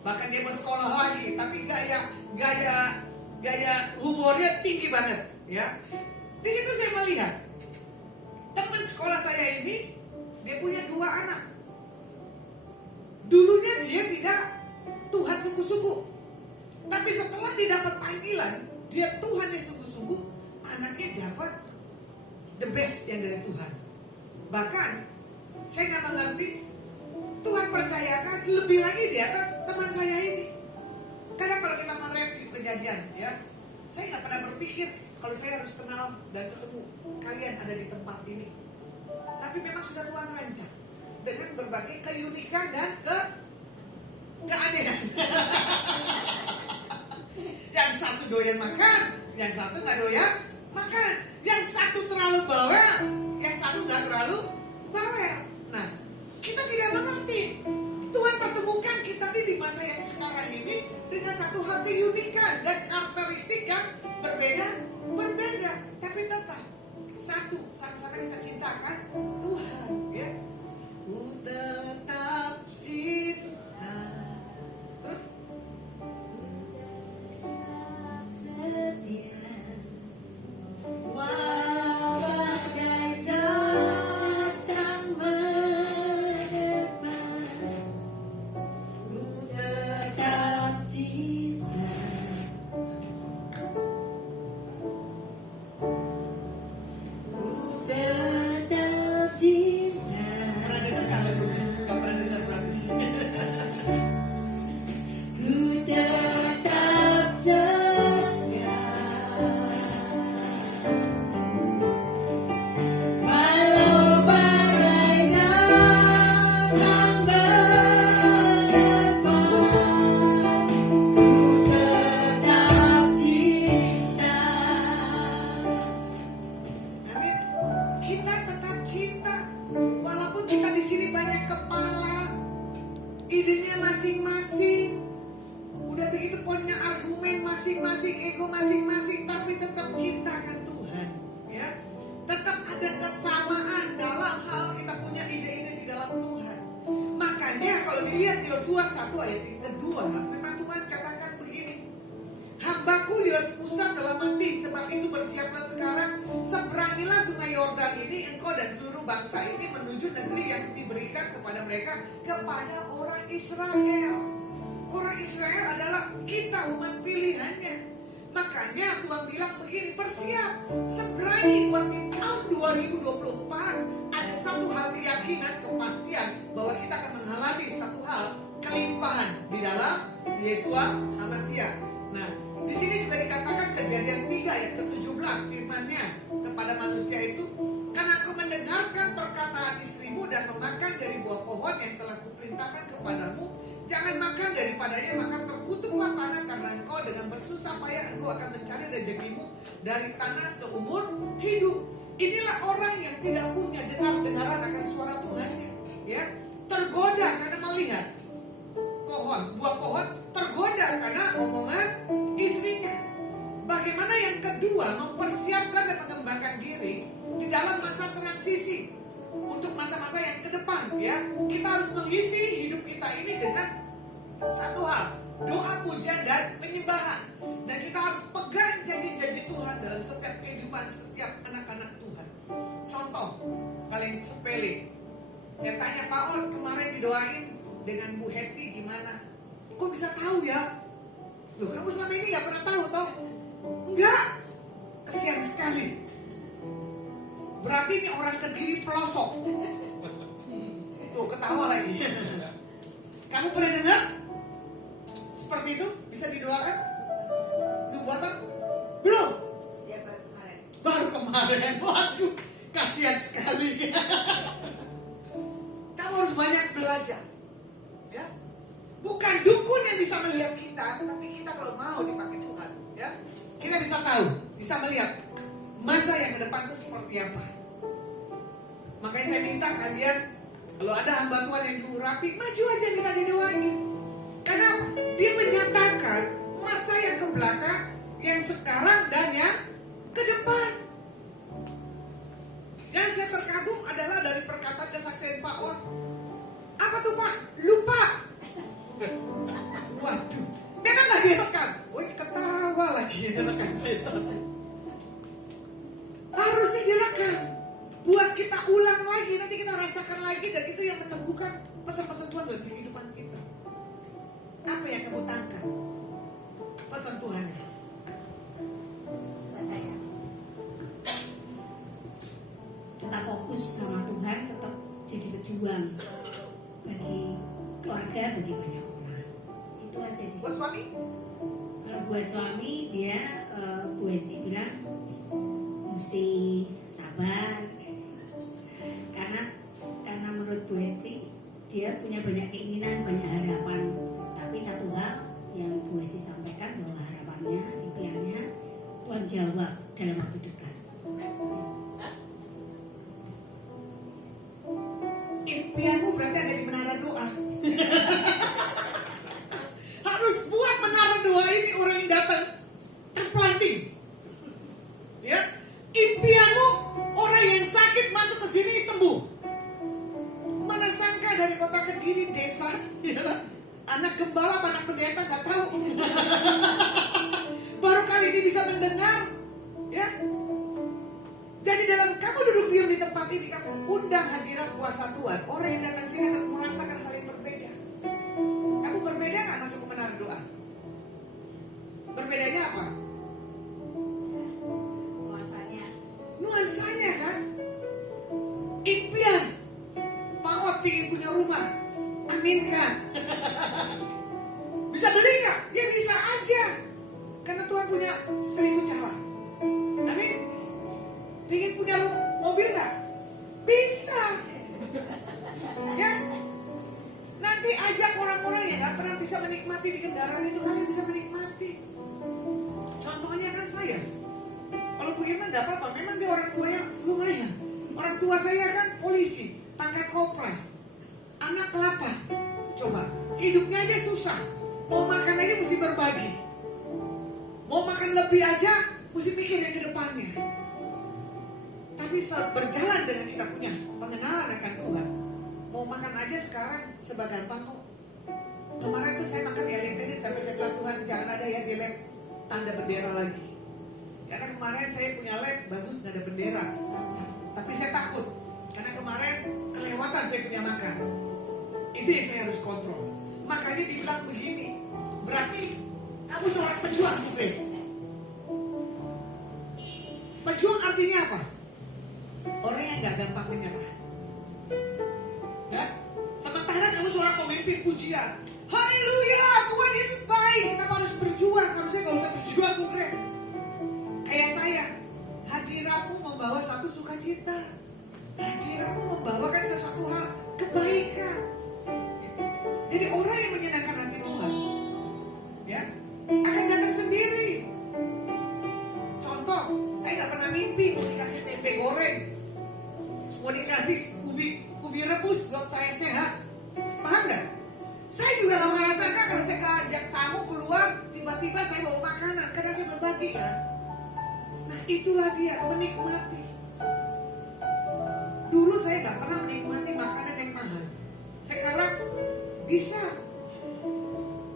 bahkan dia mau sekolah lagi, tapi gaya humornya tinggi banget, ya. Di situ saya melihat teman sekolah saya ini, dia punya 2 anak. Dulunya dia tidak Tuhan sungguh-sungguh, tapi setelah didapat panggilan, dia Tuhan yang sungguh-sungguh, anaknya dapat the best yang dari Tuhan. Bahkan saya nggak mengerti, Tuhan percayakan lebih lagi di atas teman saya ini. Karena kalau kita mereview kejadian, ya, saya nggak pernah berpikir kalau saya harus kenal dan ketemu kalian ada di tempat ini. Tapi memang sudah Tuhan rancang dengan berbagai keunikan dan keanehan. Yang satu doyan makan, yang satu nggak doyan makan. Yang satu terlalu bawel, yang satu nggak terlalu bawel. Nah, kita tidak mengerti. Tuhan pertemukan kita di masa yang sekarang ini dengan satu hal keunikan dan karakteristik yang berbeda, tapi tetap satu, sama-sama kita cintakan Tuhan, ya. Ku tetap cinta. Terus Setia. walau Bagai datang mendepan, ku tetap cinta. Ku tetap cinta. pernah dengar nggak lagunya? Nggak pernah dengar berarti. Ku tetap setia. Walau bagai datang berdepan, ku tetap cinta. Amin. Kita tetap cinta, walaupun kita di sini banyak kepala, idenya masing-masing, udah begitu punya argumen masing-masing, ego masing-masing, tapi tetap cintakan Tuhan, ya. Tetap ada kesamaan dalam hal kita punya ide-ide di dalam Tuhan. Makanya kalau dilihat Yosua 1 ayat yang kedua, firman Tuhan katakan begini, hambaku Yosua telah mati, sebab itu bersiaplah sekarang, seberangilah sungai Yordan ini, engkau dan seluruh bangsa ini menuju negeri yang diberikan kepada mereka, kepada orang Israel. Orang Israel adalah kita, umat pilihannya. Makanya Tuhan bilang begini, bersiap, seberangi buat di tahun 2024 ada satu hal keyakinan, kepastian bahwa kita akan mengalami satu hal kelimpahan di dalam Yesua HaMasiah. Nah, di sini juga dikatakan Kejadian 3 ayat ke-17 firman-Nya kepada manusia itu, karena aku mendengarkan perkataan istrimu dan memakan dari buah pohon yang telah kuperintahkan kepadamu, jangan makan daripadanya, maka terkutuklah tanah karena engkau dengan bersusah payah engkau akan mencari rezekimu dari tanah seumur hidup. Inilah orang yang tidak punya dengar-dengaran akan suara Tuhannya, ya, tergoda karena melihat buah pohon, tergoda karena omongan istrinya. Bagaimana yang kedua, mempersiapkan dan mengembangkan diri di dalam masa transisi untuk masa-masa yang ke depan, ya. Kita harus mengisi hidup kita ini dengan satu hal, doa, pujian, dan penyembahan. Dan kita harus pegang janji-janji Tuhan dalam setiap kehidupan setiap anak-anak Tuhan. Contoh, kalian sepele. Saya tanya Pak On, kemarin didoain dengan Bu Hesti gimana? Kok bisa tahu ya? Loh, kamu selama ini gak pernah tahu toh? Enggak. Kesian sekali. Berarti ini orang Kediri pelosok. Tuh, ketawa lagi. Kamu pernah dengar? Seperti itu? Bisa didoakan? Nubuatan? Belum? Dia baru kemarin. Baru kemarin. Waduh, kasihan sekali. Kamu harus banyak belajar. Ya. Bukan dukun yang bisa melihat kita, tapi kita kalau mau dipakai Tuhan, ya, kita bisa tahu, bisa melihat masa yang ke depan itu seperti apa. Makanya saya minta kalian, kalau ada hamba Tuhan yang diurapi, maju aja minta didoain. Karena apa? Dia menyatakan masa yang ke belakang, yang sekarang dan yang ke depan. Yang saya terkagum adalah dari perkataan kesaksian Pak On. Apa tuh Pak? Lupa. Waduh, memang gak direkam. Woi, ketawa lagi direkam saya satu. Harusnya direkam. Buat kita ulang lagi, nanti kita rasakan lagi. Dan itu yang meneguhkan pesan-pesan Tuhan dalam kehidupan kita. Apa yang kamu tangkap? Pesan Tuhannya. Buat saya. Tetap fokus sama Tuhan, tetap jadi pejuang bagi keluarga, bagi banyak orang. Itu aja sih. Buat suami? Kalau buat suami, dia Bu Esti bilang mesti sabar. Karena menurut Bu Esti, dia punya banyak keinginan, banyak harapan. Tapi satu hal yang Bu Esti sampaikan bahwa harapannya, impiannya Tuhan jawab dalam waktu dekat. Impianmu berarti ada di menara doa. Harus buat menara doa ini orang yang datang terpelanting. Ya, impianmu orang yang sakit masuk ke sini sembuh. Mana sangka dari kota Kediri desa, ya, anak gembala, anak pendeta nggak tahu. Baru kali ini bisa mendengar, ya. Jadi dalam kamu duduk diam di tempat ini, kamu undang hadirat kuasa Tuhan. Orang yang datang sini akan merasakan hal yang berbeda. Kamu berbeda nggak masuk ke menara doa? Berbedanya apa? Nuansanya. Nuansanya kan? Impian. Pak Ot pingin punya rumah. Aminkan. Bisa beli nggak? Ya bisa aja. Karena Tuhan punya 1000 cara. Amin. Pingin punya mobil nggak? Bisa. Ya. Nanti ajak orang-orang yang nggak pernah bisa menikmati di kendaraan itu, kalian bisa menikmati. Contohnya kan saya. Kalau Bu Irma nggak apa-apa, memang dia orang tuanya lumayan. Orang tua saya kan polisi, pangkat kopral, anak 8. Coba, hidupnya aja susah. Mau makan aja mesti berbagi. Mau makan lebih aja mesti pikir yang ke depannya. Tapi berjalan dengan kita punya pengenalan akan Tuhan, mau makan aja sekarang serba gampang kok. Kemarin tuh saya makan di LTD sampai saya bilang Tuhan jangan ada ya di lab tanda bendera lagi. Karena kemarin saya punya lab bagus nggak ada bendera. Tapi saya takut karena kemarin kelewatan saya punya makan. Itu yang saya harus kontrol. Makanya dibilang begini, berarti kamu seorang pejuang, Bu Grace. Pejuang artinya apa? Orang yang gak gampang menyerah. Ya? Sementara kamu seorang pemimpin pujian, itulah dia menikmati. Dulu saya nggak pernah menikmati makanan yang mahal. Sekarang bisa.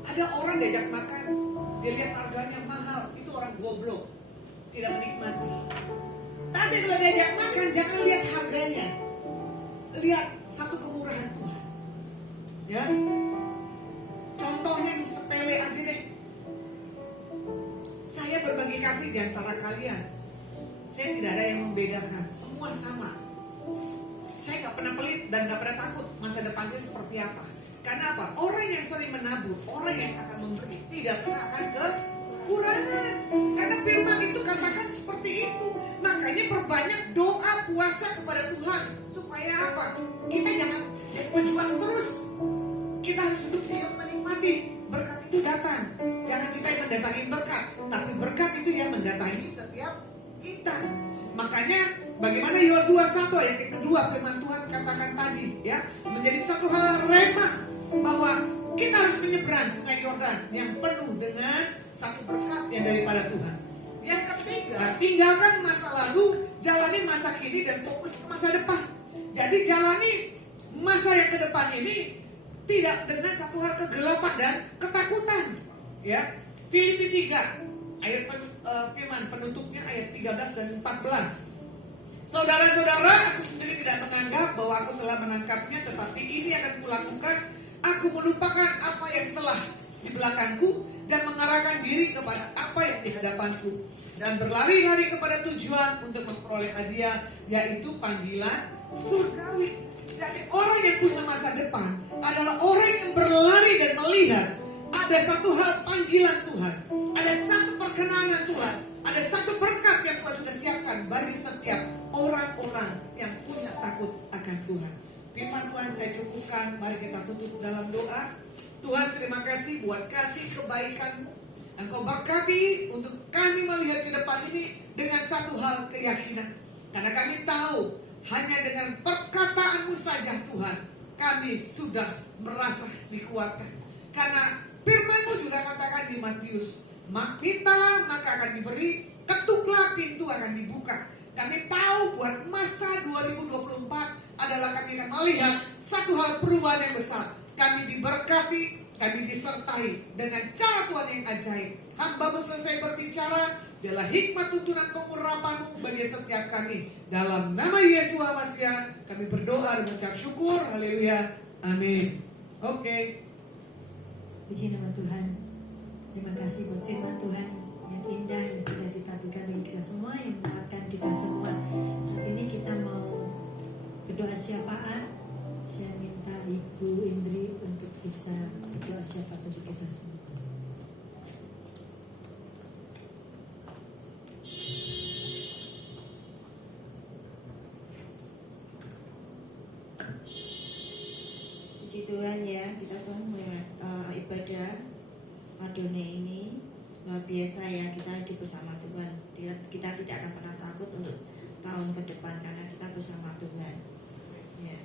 Ada orang diajak makan, dia lihat harganya mahal, itu orang goblok, tidak menikmati. Tapi kalau diajak makan, jangan lihat harganya, lihat satu kemurahan Tuhan. Ya, contohnya yang sepele aja deh. Saya berbagi kasih di antara kalian. Saya tidak ada yang membedakan, semua sama. Saya gak pernah pelit dan gak pernah takut masa depan saya seperti apa. Karena apa? Orang yang sering menabur, orang yang akan memberi, tidak pernah akan kekurangan. Karena firman itu katakan seperti itu. Makanya perbanyak doa puasa kepada Tuhan. Supaya apa? Kita jangan berjuang terus. Kita harus hidup diam menikmati. Berkat itu datang. Jangan kita yang mendatangi berkat, tapi berkat itu yang mendatangi setiap kita. Makanya bagaimana Yosua 1 ayat yang kedua firman Tuhan katakan tadi, ya, menjadi satu hal rema bahwa kita harus menyeberang sungai Yordan yang penuh dengan satu berkat yang daripada Tuhan. Yang ketiga, tinggalkan masa lalu, jalani masa kini dan fokus ke masa depan. Jadi jalani masa yang ke depan ini tidak dengan satu hal kegelapan dan ketakutan. Ya, Filipi 3 ayat firman penutupnya ayat 13 dan 14. Saudara-saudara, aku sendiri tidak menganggap bahwa aku telah menangkapnya, tetapi ini akan kulakukan. Aku melupakan apa yang telah di belakangku dan mengarahkan diri kepada apa yang di hadapanku, dan berlari-lari kepada tujuan untuk memperoleh hadiah, yaitu panggilan surgawi. Jadi orang yang punya masa depan adalah orang yang berlari dan melihat ada satu hal panggilan Tuhan, ada satu perkenanan Tuhan, ada satu berkat yang Tuhan sudah siapkan bagi setiap orang-orang yang punya takut akan Tuhan. Firman Tuhan saya cukupkan, mari kita tutup dalam doa. Tuhan, terima kasih buat kasih kebaikan-Mu. Engkau berkati untuk kami melihat ke depan ini dengan satu hal keyakinan. Karena kami tahu hanya dengan perkataan-Mu saja Tuhan, kami sudah merasa dikuatkan. Karena firman-Mu juga katakan di Matius, mintalah maka akan diberi, ketuklah pintu akan dibuka. Kami tahu buat masa 2024 adalah kami akan melihat satu hal perubahan yang besar. Kami diberkati, kami disertai dengan cara Tuhan yang ajaib. Hamba-Mu selesai berbicara, biarlah hikmat tuntunan pengurapan-Mu bagi setiap kami. Dalam nama Yesus Masiah kami berdoa dan mengucap syukur. Haleluya. Amin. Oke. Puji nama Tuhan. Terima kasih buat firman Tuhan yang indah yang sudah ditaburkan bagi kita semua, yang menguatkan kita semua. Saat ini kita mau berdoa syafaat. Saya minta Ibu Indri untuk bisa berdoa syafaat untuk kita semua. Puji Tuhan ya, kita semua mulai ibadah Madone ini luar biasa ya. Kita hidup bersama Tuhan. Kita tidak akan pernah takut untuk tahun ke depan karena kita bersama Tuhan. Ya.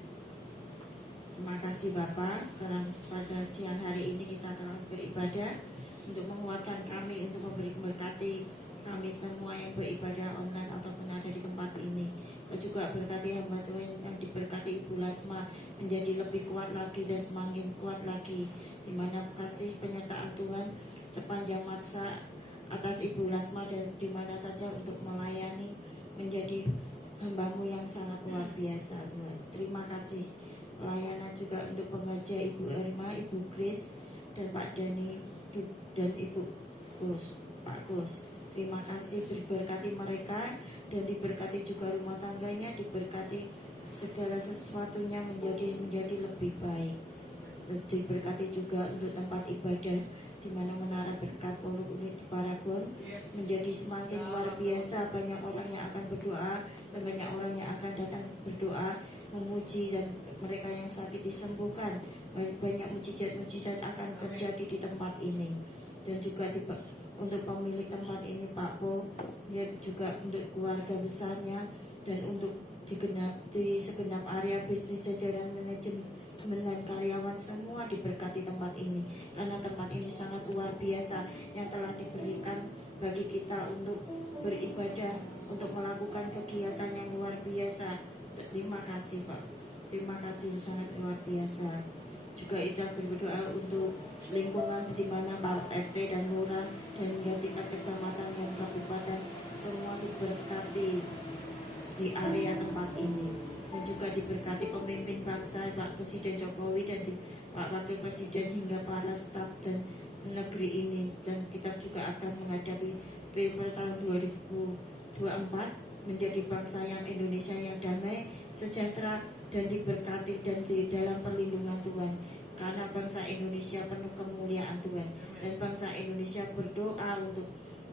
Terima kasih Bapak karena pada siang hari ini kita telah beribadah untuk menguatkan kami, untuk memberi memberkati kami semua yang beribadah online ataupun ada di tempat ini. Dan juga berkati hamba Tuhan yang diberkati Ibu Lasma menjadi lebih kuat lagi dan semakin kuat lagi, di mana kasih penyertaan Tuhan sepanjang masa atas Ibu Lasma dan di mana saja untuk melayani menjadi hamba-Mu yang sangat luar biasa Tuhan. Terima kasih. Pelayanan juga untuk pengerja Ibu Irma, Ibu Grace dan Pak Dani dan Ibu Gus, Pak Gus. Terima kasih, diberkati mereka dan diberkati juga rumah tangganya, diberkati segala sesuatunya menjadi lebih baik. Diberkati juga untuk tempat ibadah di mana menara berkat Pondok Unit Paragon menjadi semakin luar biasa. Banyak orang yang akan berdoa dan banyak orang yang akan datang berdoa memuji, dan mereka yang sakit disembuhkan. Banyak mujizat-mujizat akan terjadi di tempat ini. Dan juga untuk pemilik tempat ini Pak Bo, ya juga untuk keluarga besarnya dan untuk di segenap area bisnis jajaran manajemen dan karyawan semua diberkati tempat ini, karena tempat ini sangat luar biasa yang telah diberikan bagi kita untuk beribadah untuk melakukan kegiatan yang luar biasa. Terima kasih Pak, terima kasih sangat luar biasa. Juga kita berdoa untuk lingkungan di mana Pak RT dan Lurah dan hingga tingkat kecamatan dan kabupaten semua diberkati di area tempat ini, dan juga diberkati pemimpin bangsa Pak Presiden Jokowi dan Pak Wakil Presiden hingga para staf dan negeri ini. Dan kita juga akan menghadapi Pilpres tahun 2024 menjadi bangsa yang Indonesia yang damai, sejahtera dan diberkati dan di dalam perlindungan Tuhan. Karena bangsa Indonesia penuh kemuliaan Tuhan, dan bangsa Indonesia berdoa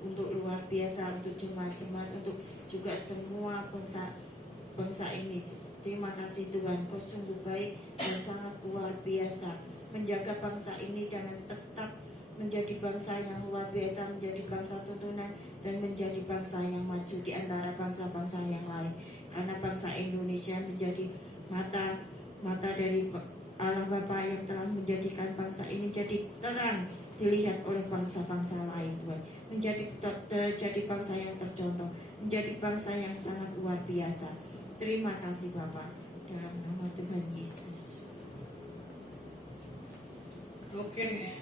untuk luar biasa, untuk jemaat-jemaat, untuk juga semua bangsa ini. Terima kasih Tuhan, Kau sungguh baik dan sangat luar biasa menjaga bangsa ini dengan tetap menjadi bangsa yang luar biasa, menjadi bangsa tuntunan dan menjadi bangsa yang maju di antara bangsa-bangsa yang lain. Karena bangsa Indonesia menjadi mata dari Allah Bapa yang telah menjadikan bangsa ini jadi terang dilihat oleh bangsa-bangsa lain, Tuhan. Menjadi bangsa yang tercontoh, menjadi bangsa yang sangat luar biasa. Terima kasih Bapak, dalam nama Tuhan Yesus. Oke.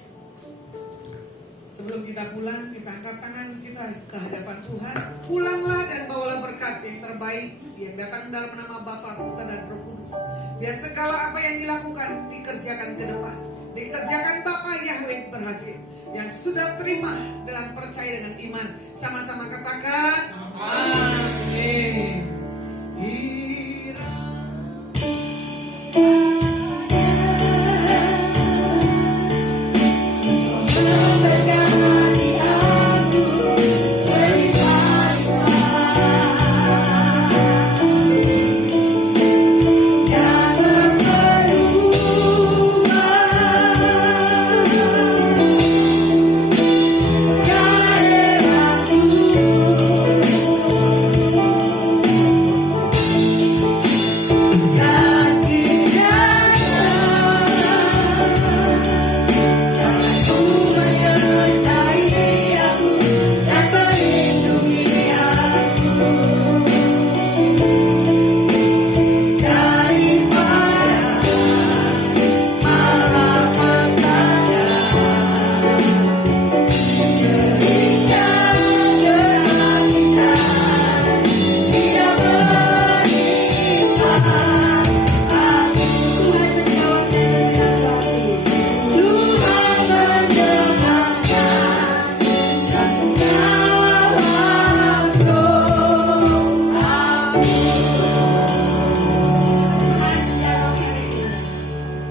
Sebelum kita pulang, kita angkat tangan kita ke hadapan Tuhan. Pulanglah dan bawalah berkat yang terbaik yang datang dalam nama Bapa, Putra dan Roh Kudus. Biar segala apa yang dilakukan dikerjakan ke depan, dikerjakan Bapa Yahweh berhasil. Yang sudah terima dengan percaya dengan iman, sama-sama katakan amin.